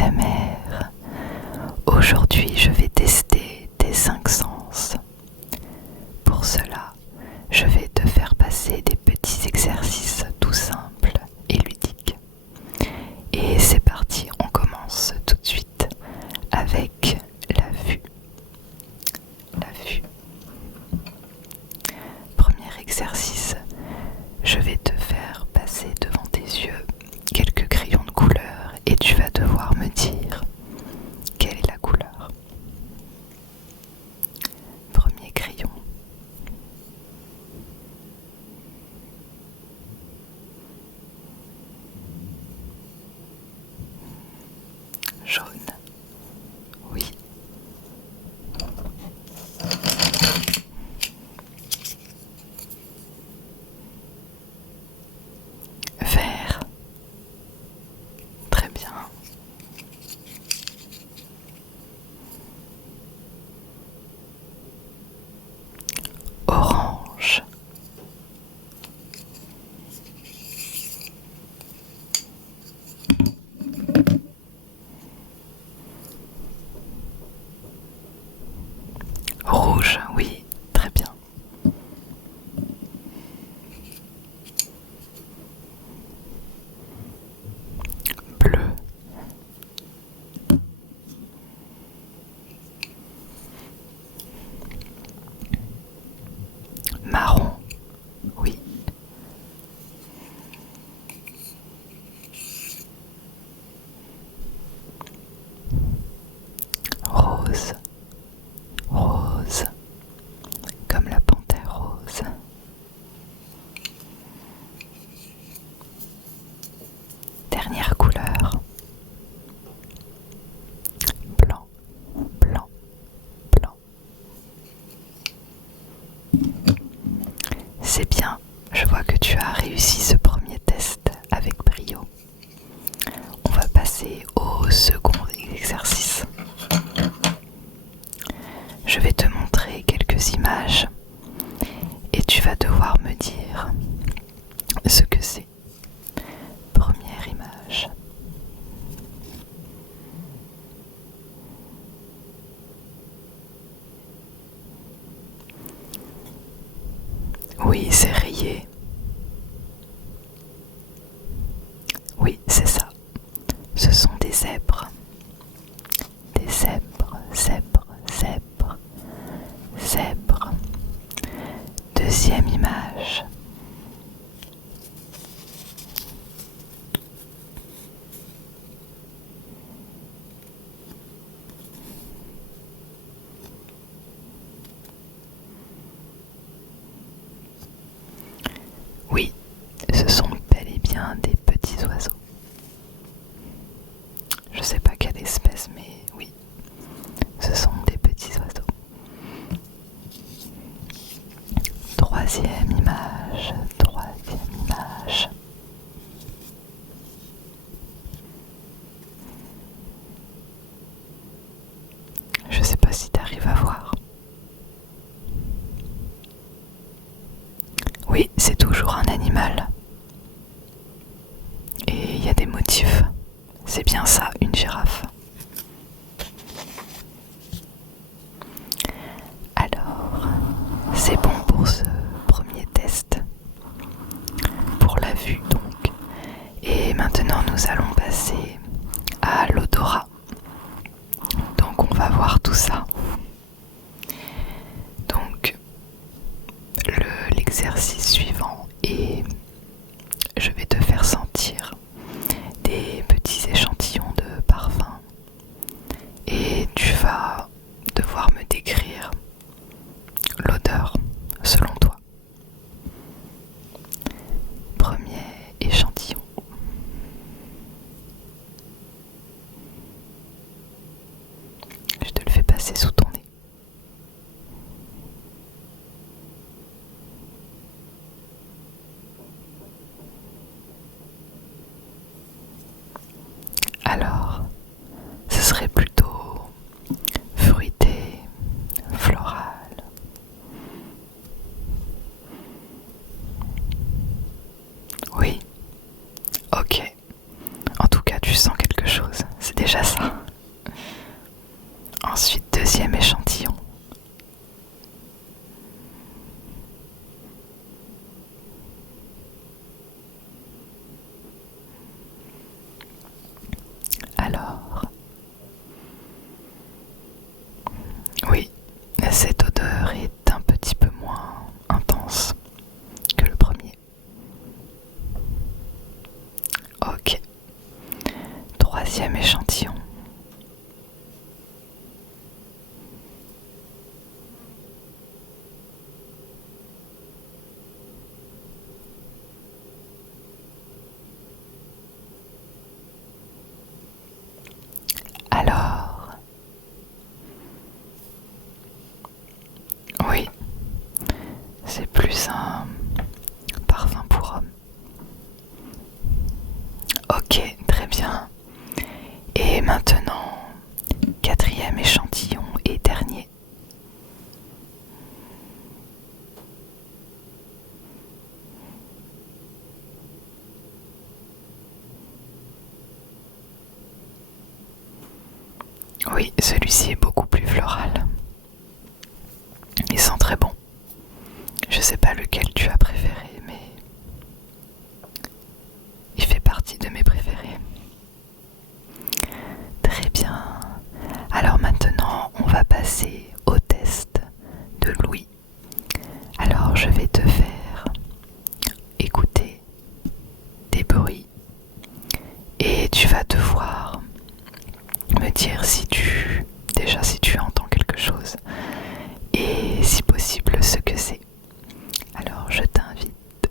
ASMR. Aujourd'hui, je vais tester tes 5 sens. Pour cela, je vais te faire passer des petits exercices tout simples et ludiques. Et c'est parti, on commence tout de suite avec la vue. La vue. Premier exercice, je vais te faire passer devant tes yeux quelques crayons de couleur et tu vas devoir me dire quelle est la couleur. Premier crayon. Jaune. Oui. Vert. Très bien. Orange. Rouge, oui, très bien. Bleu. Marron, oui. Rose, rose, comme la panthère rose. Dernière couleur. Blanc, blanc, blanc. C'est bien, je vois que tu as réussi ce premier test avec brio. On va passer au second exercice. Je vais te montrer quelques images et tu vas devoir me dire ce que c'est. Première image. Oui, c'est rayé. Oui, c'est ça. Ce sont des zèbres. Des zèbres, zèbres, zèbres, zèbres. Deuxième image. Oui, ce sont bel et bien des petits oiseaux. Je sais pas quelle espèce, mais oui, ce sont des petits oiseaux. Troisième image, troisième image. Je sais pas si tu arrives à voir. Oui, c'est toujours un animal. Et il y a des motifs. C'est bien ça, une girafe. Alors, c'est bon pour ce premier test. Pour la vue donc. Et maintenant nous allons passer à l'odorat. Donc on va voir tout ça. Donc l'exercice suivant est je vais te faire sentir des petits échantillons de parfum et tu vas devoir me décrire l'odeur selon toi. Premier échantillon. Je te le fais passer sous ton nez. Alors, ce serait plutôt fruité, floral. Oui, ok. En tout cas, tu sens quelque quelque chose, c'est déjà ça. Ensuite, deuxième échantillon. Alors, oui, cette odeur est un petit peu moins intense que le premier. Ok. Troisième échantillon. Alors, oui, c'est plus un parfum pour homme. Ok, très bien. Et maintenant, quatrième échantillon et dernier. Oui, celui-ci est beaucoup plus floral. Il sent très bon. Je sais pas lequel tu as préféré, mais il fait partie de mes préférés. Très bien. Alors maintenant, on va passer au test de l'ouïe. Alors je vais te faire écouter des bruits et tu vas devoir me dire si tu entends quelque chose et si possible ce que c'est. Alors je t'invite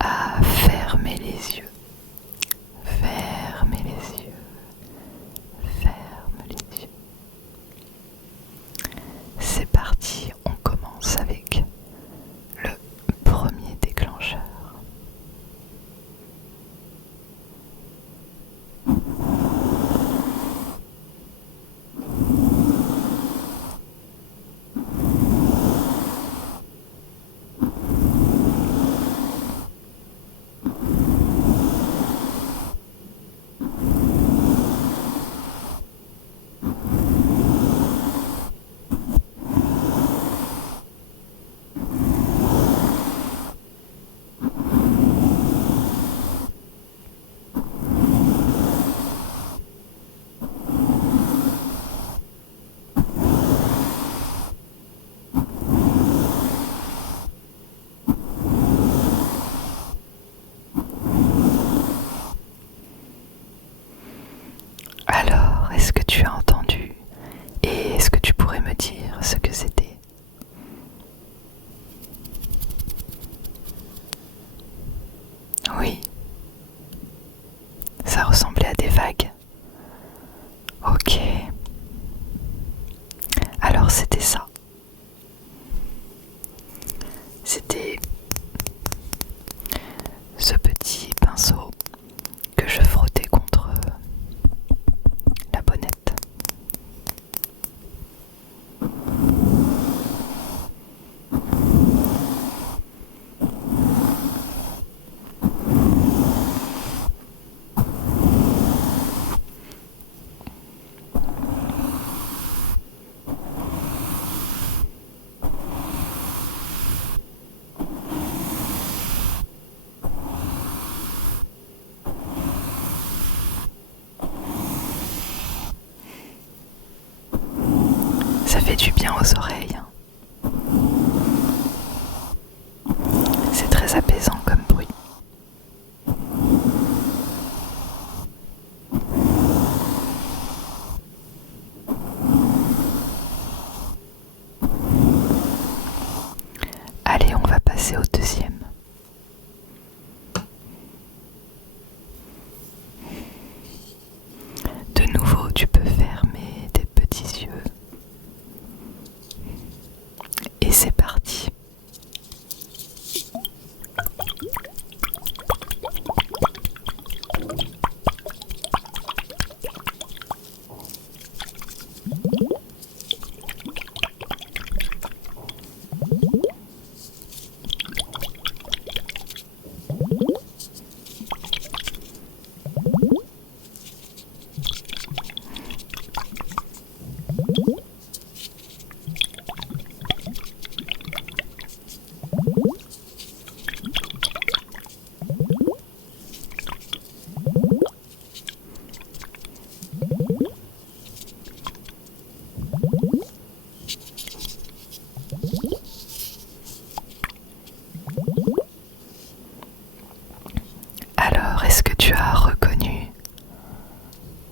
à fermer les yeux. Ferme les yeux. Ferme les yeux. C'est parti, on commence avec le premier déclencheur. Alors, est-ce que tu as entendu et est-ce que tu pourrais me dire ce que c'était? Oui, ça ressemblait à des vagues. Ok, alors c'était ça. C'était ce petit pinceau que je frottais contre la bonnette. Ça fait du bien aux oreilles. C'est très apaisant comme bruit. Allez, on va passer au deuxième. De nouveau, tu peux fermer tes petits yeux.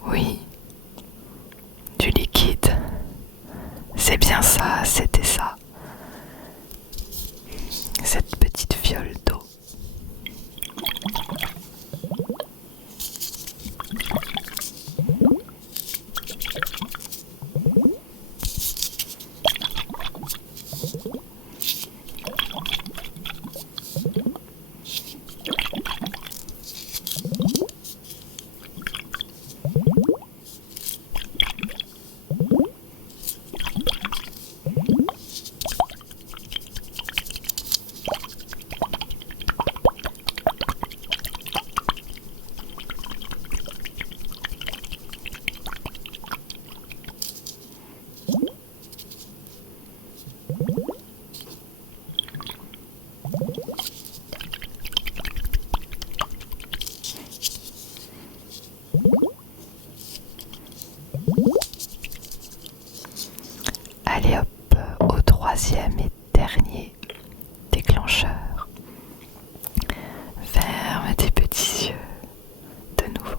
Oui, du liquide. C'est bien ça, c'était ça. Cette petite fiole d'eau. Allez hop, au troisième et dernier déclencheur. Ferme tes petits yeux de nouveau.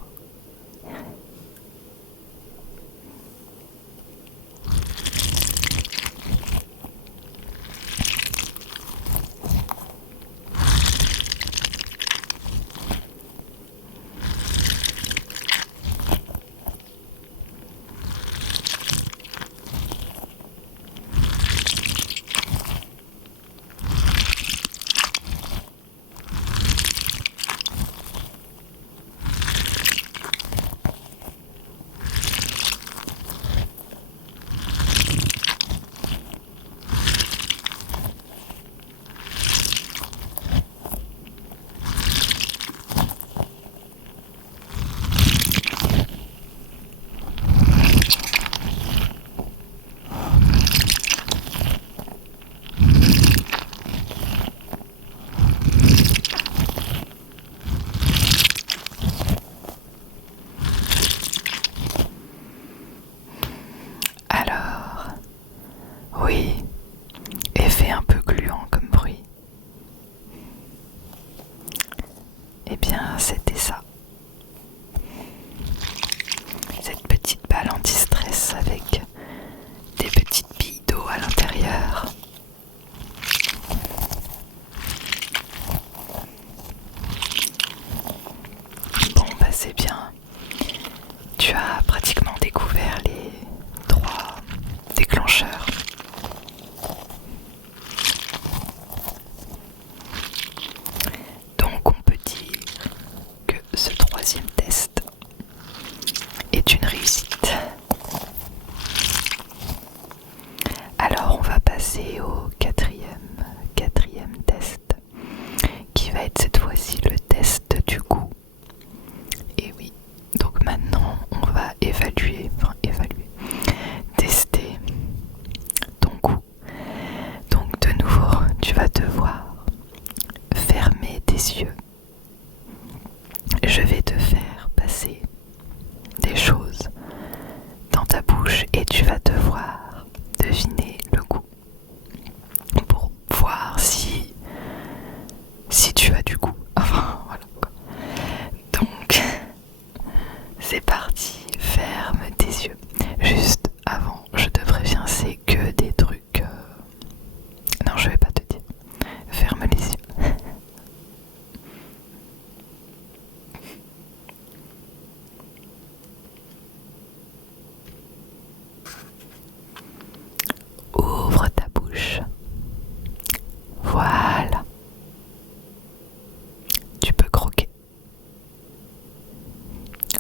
Alors, oui, effet un peu gluant comme bruit. Eh bien, c'était ça. Cette petite balle anti-stress avec des petites billes d'eau à l'intérieur. Bon, bah c'est bien. Tu as pratiquement découvert les 3 déclencheurs. Donc on peut dire que ce troisième test est une réussite. Alors on va passer au quatrième test, qui va être cette fois-ci le test du goût. Et oui, donc maintenant on va tester ton goût. Donc de nouveau, tu vas devoir fermer tes yeux. Je vais te faire passer des choses dans ta bouche et tu vas devoir deviner le goût pour voir si tu as du goût. Enfin voilà quoi. Donc c'est parti, ferme tes yeux. Juste avant, je te préviens, c'est que des trucs. Non, je vais pas te dire. Ferme les yeux. Ouvre ta bouche. Voilà. Tu peux croquer.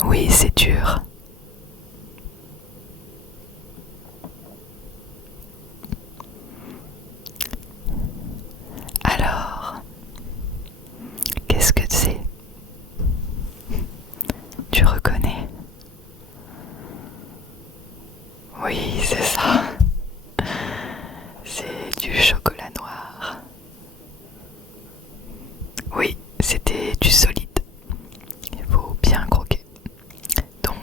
Oui, c'est dur. Alors, qu'est-ce que c'est? Tu reconnais? Oui, c'est ça. C'est du chocolat noir. Oui, c'était du solide. Il faut bien croquer. Donc,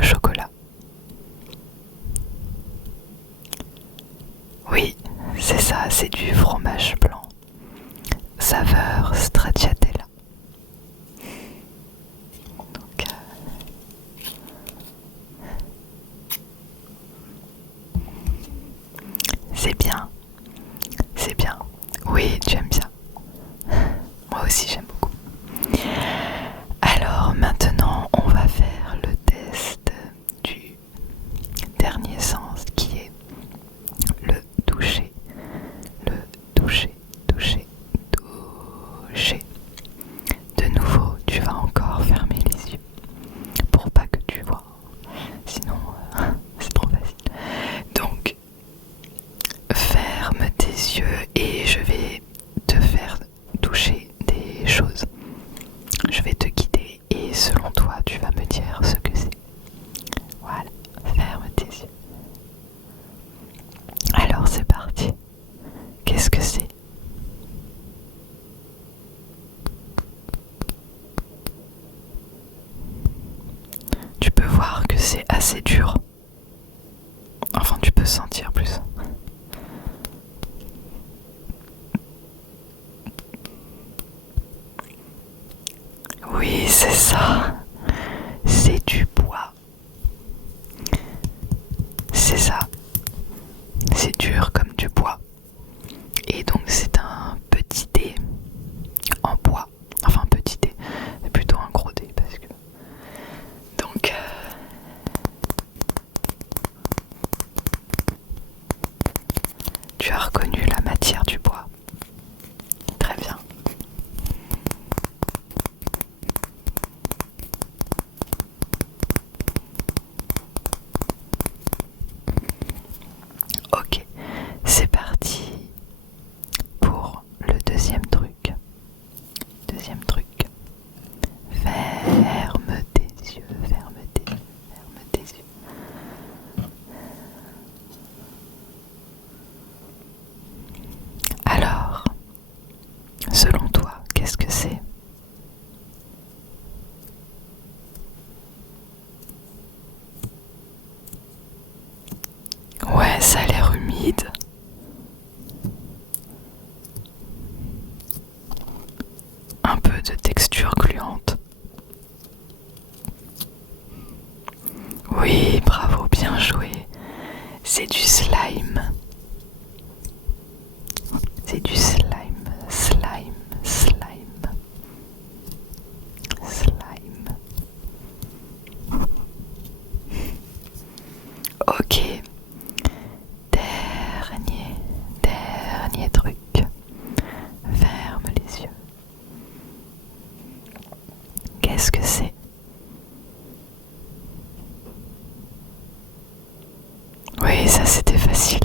de chocolat. Oui, c'est ça, c'est du fromage blanc, saveur stracciatella. Donc, c'est bien, c'est bien. Oui, tu aimes bien. Moi aussi, j'aime beaucoup. Alors maintenant, on va faire le test du dernier sens qui est le toucher. Le toucher, toucher, toucher. De nouveau, tu vas encore fermer les yeux pour pas que tu vois. Sinon, c'est trop facile. Donc, ferme tes yeux et je vais te faire toucher des choses. Je vais te guider et selon toi, tu vas me dire ce que c'est. Voilà, ferme tes yeux. Alors c'est parti. Qu'est-ce que c'est? Tu peux voir que c'est assez dur. Enfin, tu peux sentir plus. Oui, c'est ça. C'est du bois. C'est ça. C'est dur comme du bois. Et donc c'est un petit dé en bois. Enfin, un petit dé. C'est plutôt un gros dé parce que... Donc... Tu as reconnu la matière du bois. Très bien. Ok, c'est parti pour le deuxième truc. Deuxième truc. Ferme tes yeux, ferme tes yeux. Alors, selon toi, qu'est-ce que c'est? Ouais, ça a l'air humide. Un peu de texture gluante. Oui, bravo, bien joué. C'est du slime. C'est du slime, slime, slime, slime. Ok. Dernier truc. Ferme les yeux. Qu'est-ce que c'est? Oui, ça c'était facile.